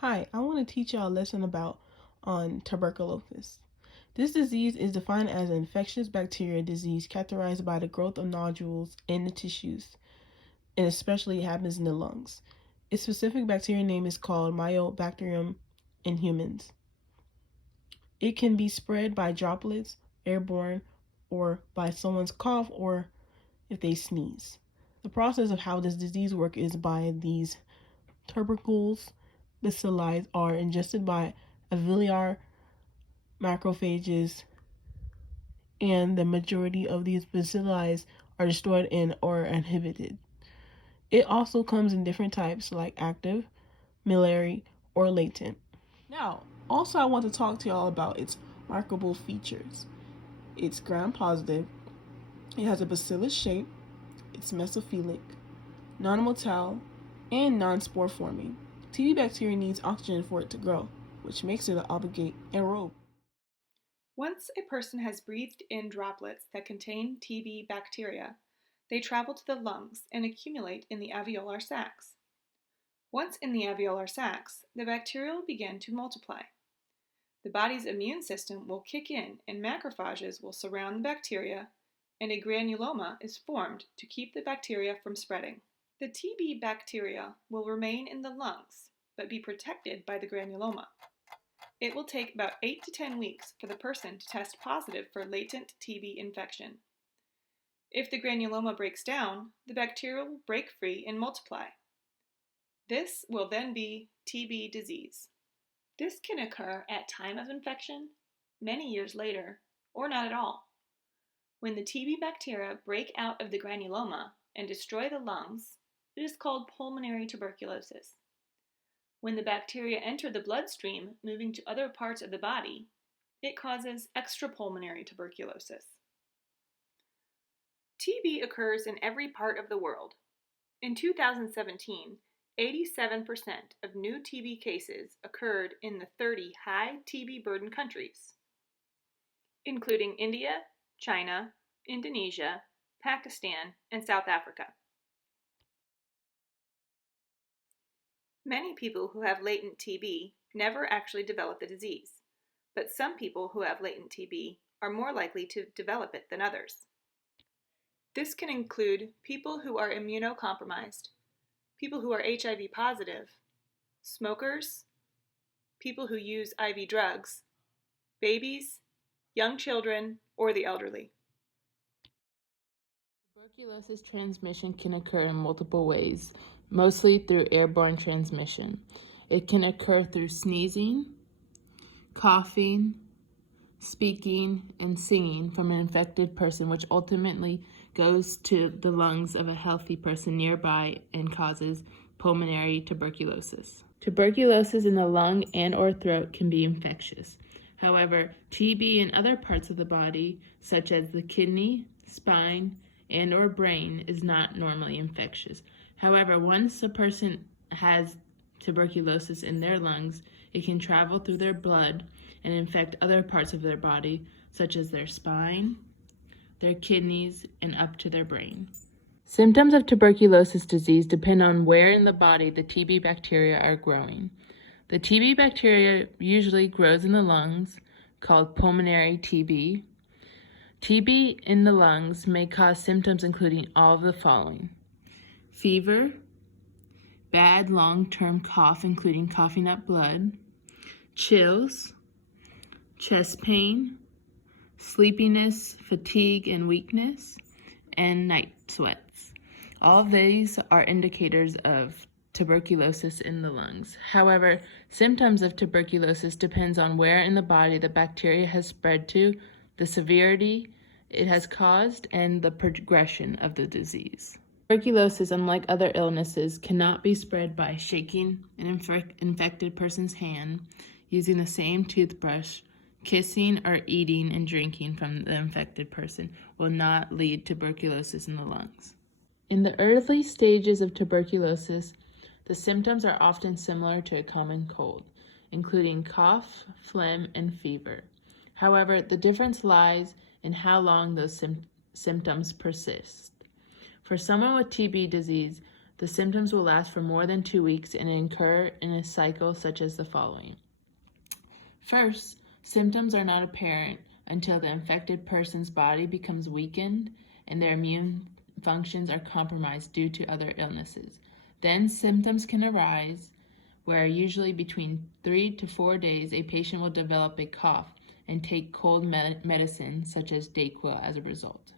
Hi, I want to teach y'all a lesson about on tuberculosis. This disease is defined as an infectious bacteria disease characterized by the growth of nodules in the tissues, and especially it happens in the lungs. Its specific bacteria name is called Mycobacterium in humans. It can be spread by droplets, airborne, or by someone's cough or if they sneeze. The process of how this disease works is by these tubercles bacilli are ingested by alveolar macrophages, and the majority of these bacilli are destroyed and or inhibited. It also comes in different types like active, miliary, or latent. Now, also I want to talk to y'all about its remarkable features. It's gram positive, it has a bacillus shape, it's mesophilic, non-motile, and non-spore forming. TB bacteria needs oxygen for it to grow, which makes it obligate aerobe. Once a person has breathed in droplets that contain TB bacteria, they travel to the lungs and accumulate in the alveolar sacs. Once in the alveolar sacs, the bacteria will begin to multiply. The body's immune system will kick in and macrophages will surround the bacteria, and a granuloma is formed to keep the bacteria from spreading. The TB bacteria will remain in the lungs, but be protected by the granuloma. It will take about 8 to 10 weeks for the person to test positive for latent TB infection. If the granuloma breaks down, the bacteria will break free and multiply. This will then be TB disease. This can occur at time of infection, many years later, or not at all. When the TB bacteria break out of the granuloma and destroy the lungs, it is called pulmonary tuberculosis. When the bacteria enter the bloodstream, moving to other parts of the body, it causes extrapulmonary tuberculosis. TB occurs in every part of the world. In 2017, 87% of new TB cases occurred in the 30 high TB burden countries, including India, China, Indonesia, Pakistan, and South Africa. Many people who have latent TB never actually develop the disease, but some people who have latent TB are more likely to develop it than others. This can include people who are immunocompromised, people who are HIV positive, smokers, people who use IV drugs, babies, young children, or the elderly. Tuberculosis transmission can occur in multiple ways, mostly through airborne transmission. It can occur through sneezing, coughing, speaking, and singing from an infected person, which ultimately goes to the lungs of a healthy person nearby and causes pulmonary tuberculosis. Tuberculosis in the lung and or throat can be infectious. However, TB in other parts of the body, such as the kidney, spine, and or brain, is not normally infectious. However, once a person has tuberculosis in their lungs, it can travel through their blood and infect other parts of their body, such as their spine, their kidneys, and up to their brain. Symptoms of tuberculosis disease depend on where in the body the TB bacteria are growing. The TB bacteria usually grows in the lungs, called pulmonary TB. TB in the lungs may cause symptoms including all of the following: fever, bad long-term cough including coughing up blood, chills, chest pain, sleepiness, fatigue, and weakness, and night sweats. All of these are indicators of tuberculosis in the lungs. However, symptoms of tuberculosis depends on where in the body the bacteria has spread to, the severity it has caused, and the progression of the disease. Tuberculosis, unlike other illnesses, cannot be spread by shaking an infected person's hand, using the same toothbrush. Kissing or eating and drinking from the infected person will not lead to tuberculosis in the lungs. In the early stages of tuberculosis, the symptoms are often similar to a common cold, including cough, phlegm, and fever. However, the difference lies in how long those symptoms persist. For someone with TB disease, The symptoms will last for more than 2 weeks and occur in a cycle such as the following. First, symptoms are not apparent until the infected person's body becomes weakened and their immune functions are compromised due to other illnesses. Then symptoms can arise where usually between 3 to 4 days a patient will develop a cough and take cold medicine such as Dayquil as a result.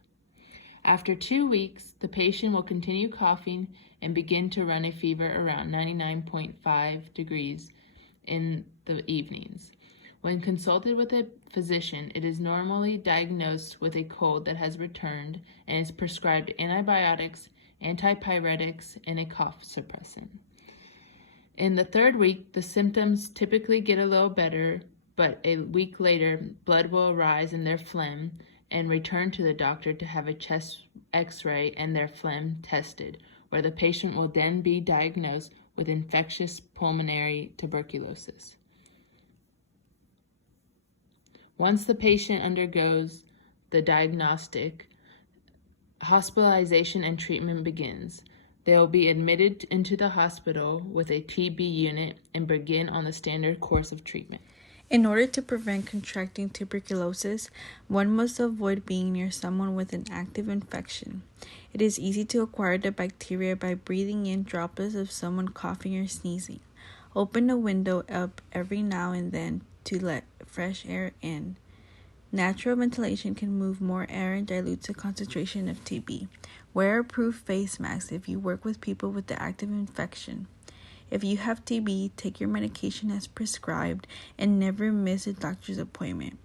After 2 weeks, the patient will continue coughing and begin to run a fever around 99.5 degrees in the evenings. When consulted with a physician, it is normally diagnosed with a cold that has returned and is prescribed antibiotics, antipyretics, and a cough suppressant. In the 3rd week, the symptoms typically get a little better, but a week later, blood will arise in their phlegm and return to the doctor to have a chest x-ray and their phlegm tested, where the patient will then be diagnosed with infectious pulmonary tuberculosis. Once the patient undergoes the diagnostic, hospitalization and treatment begins. They will be admitted into the hospital with a TB unit and begin on the standard course of treatment. In order to prevent contracting tuberculosis, one must avoid being near someone with an active infection. It is easy to acquire the bacteria by breathing in droplets of someone coughing or sneezing. Open a window up every now and then to let fresh air in. Natural ventilation can move more air and dilute the concentration of TB. Wear a proof face mask if you work with people with the active infection. If you have TB, take your medication as prescribed and never miss a doctor's appointment.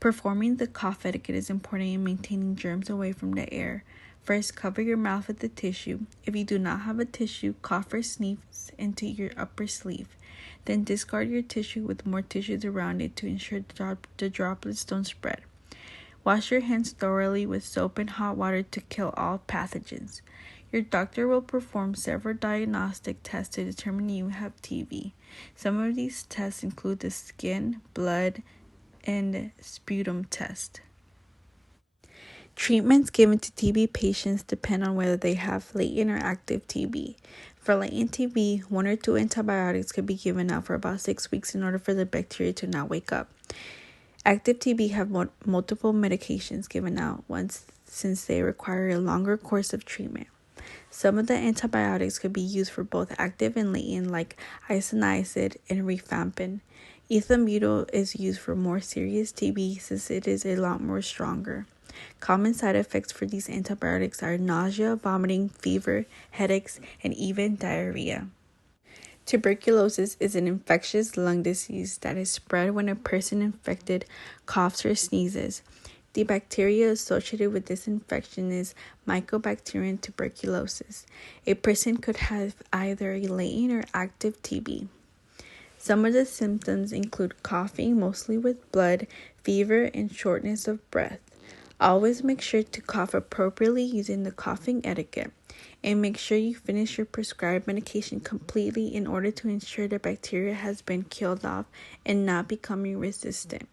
Performing the cough etiquette is important in maintaining germs away from the air. First, cover your mouth with a tissue. If you do not have a tissue, cough or sneeze into your upper sleeve. Then discard your tissue with more tissues around it to ensure the droplets don't spread. Wash your hands thoroughly with soap and hot water to kill all pathogens. Your doctor will perform several diagnostic tests to determine you have TB. Some of these tests include the skin, blood, and sputum test. Treatments given to TB patients depend on whether they have latent or active TB. For latent TB, 1 or 2 antibiotics could be given out for about 6 weeks in order for the bacteria to not wake up. Active TB have multiple medications given out once since they require a longer course of treatment. Some of the antibiotics could be used for both active and latent, like isoniazid and rifampin. Ethambutol is used for more serious TB since it is a lot more stronger. Common side effects for these antibiotics are nausea, vomiting, fever, headaches, and even diarrhea. Tuberculosis is an infectious lung disease that is spread when a person infected coughs or sneezes. The bacteria associated with this infection is Mycobacterium tuberculosis. A person could have either a latent or active TB. Some of the symptoms include coughing, mostly with blood, fever, and shortness of breath. Always make sure to cough appropriately using the coughing etiquette, and make sure you finish your prescribed medication completely in order to ensure the bacteria has been killed off and not becoming resistant.